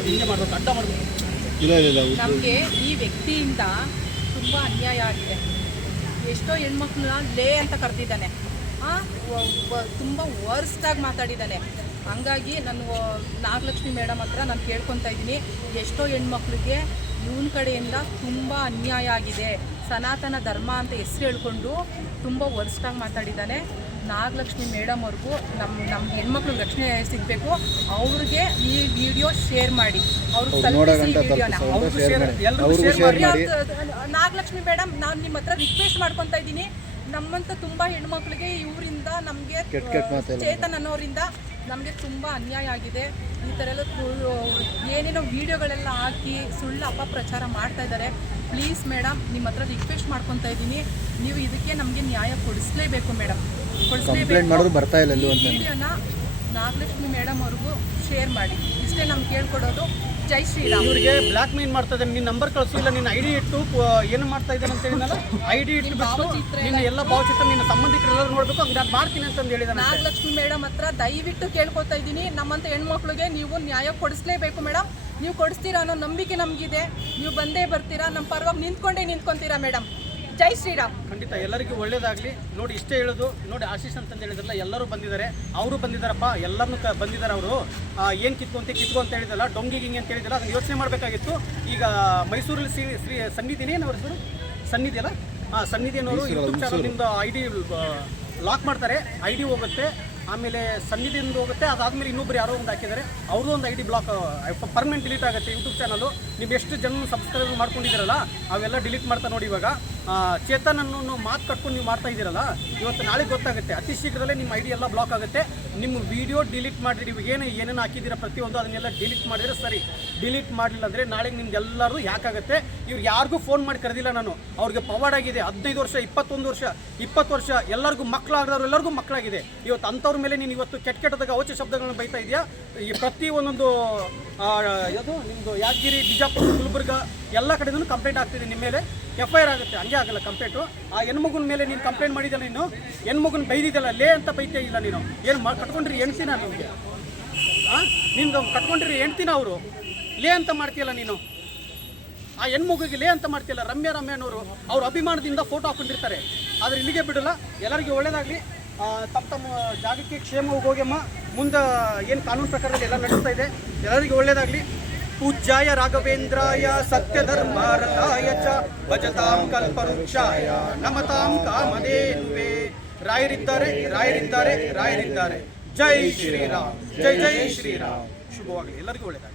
ಹಿಂಗೆ ಮಾಡ್ಬೇಕು, ಅಡ್ಡ ಮಾಡಬೇಕು. ನಮಗೆ ಈ ವ್ಯಕ್ತಿಯಿಂದ ತುಂಬ ಅನ್ಯಾಯ ಆಗಿದೆ. ಎಷ್ಟೋ ಹೆಣ್ಮಕ್ಳನ್ನ ಲೇ ಅಂತ ಕರೆದಿದ್ದಾನೆ. ತುಂಬ ವರ್ಸ್ಟಾಗಿ ಮಾತಾಡಿದ್ದಾನೆ. ಹಂಗಾಗಿ ನಾನು ನಾಗಲಕ್ಷ್ಮಿ ಮೇಡಮ್ ಹತ್ರ ನಾನು ಕೇಳ್ಕೊತಾ ಇದ್ದೀನಿ, ಎಷ್ಟೋ ಹೆಣ್ಮಕ್ಳಿಗೆ ಇವನ ಕಡೆಯಿಂದ ತುಂಬ ಅನ್ಯಾಯ ಆಗಿದೆ. ಸನಾತನ ಧರ್ಮ ಅಂತ ಹೆಸರು ಹೇಳ್ಕೊಂಡು ತುಂಬ ವರ್ಸ್ಟಾಗಿ ಮಾತಾಡಿದ್ದಾನೆ. ನಾಗಲಕ್ಷ್ಮಿ ಮೇಡಮ್ ಅವ್ರಿಗೂ ನಮ್ಮ ಹೆಣ್ಮಕ್ಳಿಗೆ ರಕ್ಷಣೆ ಸಿಗಬೇಕು. ಅವ್ರಿಗೆ ಈ ವಿಡಿಯೋ ಶೇರ್ ಮಾಡಿ, ಅವ್ರಿಗೆ ತಲುಪಿಸಿ ಈ ವಿಡಿಯೋನ. ನಾಗಲಕ್ಷ್ಮಿ ಮೇಡಮ್, ನಾನು ನಿಮ್ಮ ಹತ್ರ ರಿಕ್ವೆಸ್ಟ್ ಮಾಡ್ಕೊತಾ ಇದ್ದೀನಿ, ನಮ್ಮಂಥ ತುಂಬ ಹೆಣ್ಮಕ್ಳಿಗೆ ಇವರಿಂದ ನಮಗೆ ಚೇತನ್ ಅನ್ನೋರಿಂದ ನಮಗೆ ತುಂಬ ಅನ್ಯಾಯ ಆಗಿದೆ. ಈ ಥರ ಎಲ್ಲ ಏನೇನೋ ವಿಡಿಯೋಗಳೆಲ್ಲ ಹಾಕಿ ಸುಳ್ಳು ಅಪಪ್ರಚಾರ ಮಾಡ್ತಾ ಇದ್ದಾರೆ. ಪ್ಲೀಸ್ ಮೇಡಮ್, ನಿಮ್ಮ ಹತ್ರ ರಿಕ್ವೆಸ್ಟ್ ಮಾಡ್ಕೊತಾ ಇದ್ದೀನಿ, ನೀವು ಇದಕ್ಕೆ ನಮಗೆ ನ್ಯಾಯ ಕೊಡಿಸ್ಲೇಬೇಕು ಮೇಡಮ್, ಕೊಡಿಸ್ಲೇಬೇಕು. ಈ ವಿಡಿಯೋನ ನಾಗಲಕ್ಷ್ಮಿ ಮೇಡಮ್ ಅವ್ರಿಗೂ ಶೇರ್ ಮಾಡಿ, ಇಷ್ಟೇ ನಮ್ಗೆ ಕೇಳ್ಕೊಡೋದು. ಜೈ ಶ್ರೀರಾಮ್. ಇವರಿಗೆ ಬ್ಲಾಕ್ ಮೇಲ್ ಮಾಡ್ತಾ ಇದ್ದಾನೆ. ನಿನ್ನ ನಂಬರ್ ಕಳಿಸಿಲ್ಲ, ನಿನ್ನ ಐಡಿ ಇಟ್ಟು ಏನು ಮಾಡ್ತಾ ಇದ್ದಾನೆ ಅಂತ ಹೇಳಿದ್ನಲ್ಲ, ಐಡಿ ಇಟ್ಟು ಬಿಟ್ಟು ನಿನ್ನ ಎಲ್ಲ ಭಾವಚಿತ್ರ ನಿನ್ನ ಸಂಬಂಧಿಕರೆಲ್ಲರೂ ನೋಡಬೇಕು, ಹಂಗೆ ನಾನು ಮಾಡ್ತೀನಿ ಅಂತಂದು ಹೇಳಿದಾನೆ. ನಾಗಲಕ್ಷ್ಮಿ ಮೇಡಮ್ ಹತ್ರ ದಯವಿಟ್ಟು ಕೇಳ್ಕೊತಾ ಇದ್ದೀನಿ, ನಮ್ಮಂಥ ಹೆಣ್ಮಕ್ಳಿಗೆ ನೀವು ನ್ಯಾಯ ಕೊಡಿಸ್ಲೇಬೇಕು ಮೇಡಮ್. ನೀವು ಕೊಡಿಸ್ತೀರಾ ಅನ್ನೋ ನಂಬಿಕೆ ನಮಗಿದೆ. ನೀವು ಬಂದೇ ಬರ್ತೀರಾ, ನಮ್ಮ ಪರವಾಗಿ ನಿಂತ್ಕೊಂತೀರಾ ಮೇಡಮ್. ಜೈ ಶ್ರೀರಾಮ್. ಖಂಡಿತ ಎಲ್ಲರಿಗೂ ಒಳ್ಳೇದಾಗಲಿ. ನೋಡಿ ಇಷ್ಟೇ ಹೇಳೋದು. ನೋಡಿ ಆಶೀಶ್ ಅಂತಂದು ಹೇಳಿದ್ರಲ್ಲ, ಎಲ್ಲರೂ ಬಂದಿದ್ದಾರೆ, ಅವರು ಬಂದಿದ್ದಾರಪ್ಪ, ಎಲ್ಲರನ್ನೂ ಬಂದಿದ್ದಾರೆ. ಅವರು ಏನು ಕಿತ್ಕು ಅಂತ ಹೇಳಿದಲ್ಲ, ಡೊಂಗಿಗೆ ಹಿಂಗೆ ಅಂತ ಹೇಳಿದಲ್ಲ, ಅದನ್ನು ಯೋಚನೆ ಮಾಡಬೇಕಾಗಿತ್ತು. ಈಗ ಮೈಸೂರಲ್ಲಿ ಶ್ರೀ ಸನ್ನಿಧಿನೇ ಏನವ್ರ ಹೆಸರು, ಸನ್ನಿಧಿ ಅಲ್ಲ, ಸನ್ನಿಧಿ ಅನ್ನೋರು ಯೂಟ್ಯೂಬ್ ಚಾನಲ್ನಿಂದ ID ಲಾಕ್ ಮಾಡ್ತಾರೆ, ID ಹೋಗುತ್ತೆ. ಆಮೇಲೆ ಸನ್ನಿಧಿಯಿಂದ ಹೋಗುತ್ತೆ. ಅದಾದಮೇಲೆ ಇನ್ನೊಬ್ರು ಯಾರೋ ಒಂದು ಹಾಕಿದ್ದಾರೆ, ಅವ್ರದ್ದು ಒಂದು ID ಬ್ಲಾಕ್ ಪರ್ಮನೆಂಟ್ ಡಿಲೀಟ್ ಆಗುತ್ತೆ. ಯೂಟ್ಯೂಬ್ ಚಾನಲು ನೀವು ಎಷ್ಟು ಜನ ಸಬ್ಸ್ಕ್ರೈಬ್ ಮಾಡ್ಕೊಂಡಿದ್ದೀರಲ್ಲ ಅವೆಲ್ಲ ಡಿಲೀಟ್ ಮಾಡ್ತಾ ನೋಡಿ. ಇವಾಗ ಚೇತನ್ ಅನ್ನೋ ಮಾತು ಕಟ್ಕೊಂಡು ನೀವು ಮಾಡ್ತಾ ಇದ್ದೀರಲ್ಲ, ಇವತ್ತು ನಾಳೆ ಗೊತ್ತಾಗುತ್ತೆ. ಅತಿ ಶೀಘ್ರದಲ್ಲೇ ನಿಮ್ಮ ID ಎಲ್ಲ ಬ್ಲಾಕ್ ಆಗುತ್ತೆ. ನಿಮ್ಮ ವಿಡಿಯೋ ಡಿಲೀಟ್ ಮಾಡಿರಿ, ನೀವು ಏನೇನು ಹಾಕಿದ್ದೀರ ಪ್ರತಿಯೊಂದು ಅದನ್ನೆಲ್ಲ ಡಿಲೀಟ್ ಮಾಡಿದರೆ ಸರಿ. ಡಿಲೀಟ್ ಮಾಡಲಿಲ್ಲ ಅಂದರೆ ನಾಳೆಗೆ ನಿಮ್ಗೆಲ್ಲರೂ ಯಾಕಾಗುತ್ತೆ. ಇವ್ರು ಯಾರಿಗೂ ಫೋನ್ ಮಾಡಿ ಕರೆದಿಲ್ಲ ನಾನು, ಅವ್ರಿಗೆ ಪವಾಡ್ ಆಗಿದೆ. 15 ವರ್ಷ 21 ವರ್ಷ 20 ವರ್ಷ ಎಲ್ಲರಿಗೂ ಮಕ್ಕಳಾಗದವ್ರು ಎಲ್ಲರಿಗೂ ಮಕ್ಕಳಾಗಿದೆ. ಇವತ್ತು ಅಂಥವ್ರ ಮೇಲೆ ನೀನು ಇವತ್ತು ಕೆಟ್ಟದಾಗ ಅವಚ ಶಬ್ದಗಳನ್ನ ಬೈತಾ ಇದೆಯಾ. ಈ ಪ್ರತಿ ಒಂದೊಂದು ಯಾವುದು ನಿಮ್ಮದು ಯಾದಗಿರಿ, ಬಿಜಾಪುರ, ಗುಲ್ಬರ್ಗ ಎಲ್ಲ ಕಡೆನೂ ಕಂಪ್ಲೇಂಟ್ ಆಗ್ತಿದೆ ನಿಮ್ಮ ಮೇಲೆ. FIR ಆಗುತ್ತೆ. ಹಂಗೆ ಆಗಲ್ಲ ಕಂಪ್ಲೇಂಟು. ಆ ಹೆಣ್ಮಗುನ ಮೇಲೆ ನೀನು ಕಂಪ್ಲೇಂಟ್ ಮಾಡಿದ್ದಲ್ಲ, ನೀನು ಹೆಣ್ಮಗುನ ಬೈದಿದ್ದಲ್ಲ, ಲೇ ಅಂತ ಬೈತೇ ಇಲ್ಲ ನೀನು. ಏನು ಕಟ್ಕೊಂಡ್ರಿ ಹೆಣ್ತಿನ ನಿಮಗೆ? ನಿಮ್ದು ಕಟ್ಕೊಂಡ್ರಿ ಹೆಣ್ತಿನ ಅವರು ಲೇ ಅಂತ ಮಾಡ್ತೀಯಲ್ಲ ನೀನು. ಆ ಹೆಣ್ಮಗುಗೆ ಲೇ ಅಂತ ಮಾಡ್ತೀಯಲ್ಲ. ರಮ್ಯಾ ಅನ್ನೋರು ಅವ್ರ ಅಭಿಮಾನದಿಂದ ಫೋಟೋ ಹಾಕೊಂಡಿರ್ತಾರೆ. ಆದರೆ ಇಲ್ಲಿಗೆ ಬಿಡಲ್ಲ. ಎಲ್ಲರಿಗೂ ಒಳ್ಳೇದಾಗಲಿ. ತಮ್ಮ ಜಾಗಕ್ಕೆ ಕ್ಷೇಮವಾಗಿ ಹೋಗ್ಯಮ್ಮ. ಮುಂದೆ ಏನು ಕಾನೂನು ಪ್ರಕಾರದಲ್ಲಿ ಎಲ್ಲ ನಡೆಸ್ತಾ ಇದೆ. ಎಲ್ಲರಿಗೂ ಒಳ್ಳೇದಾಗಲಿ. ಪೂಜ್ಯಾಯ ರಾಘವೇಂದ್ರಾಯ ಸತ್ಯಧರ್ಮಾರತಾಯ ಚ ಭಜತಾಂ ಕಲ್ಪವೃಕ್ಷಾಯ ನಮತಾಂ ಕಾಮಧೇನುವೇ. ರಾಯರಿದ್ದಾರೆ, ರಾಯರಿದ್ದಾರೆ, ರಾಯರಿದ್ದಾರೆ. ಜೈ ಶ್ರೀರಾಮ್, ಜೈ ಜೈ ಶ್ರೀರಾಮ್. ಶುಭವಾಗಲಿ. ಎಲ್ಲರಿಗೂ ಒಳ್ಳೆಯದಾಗಲಿ.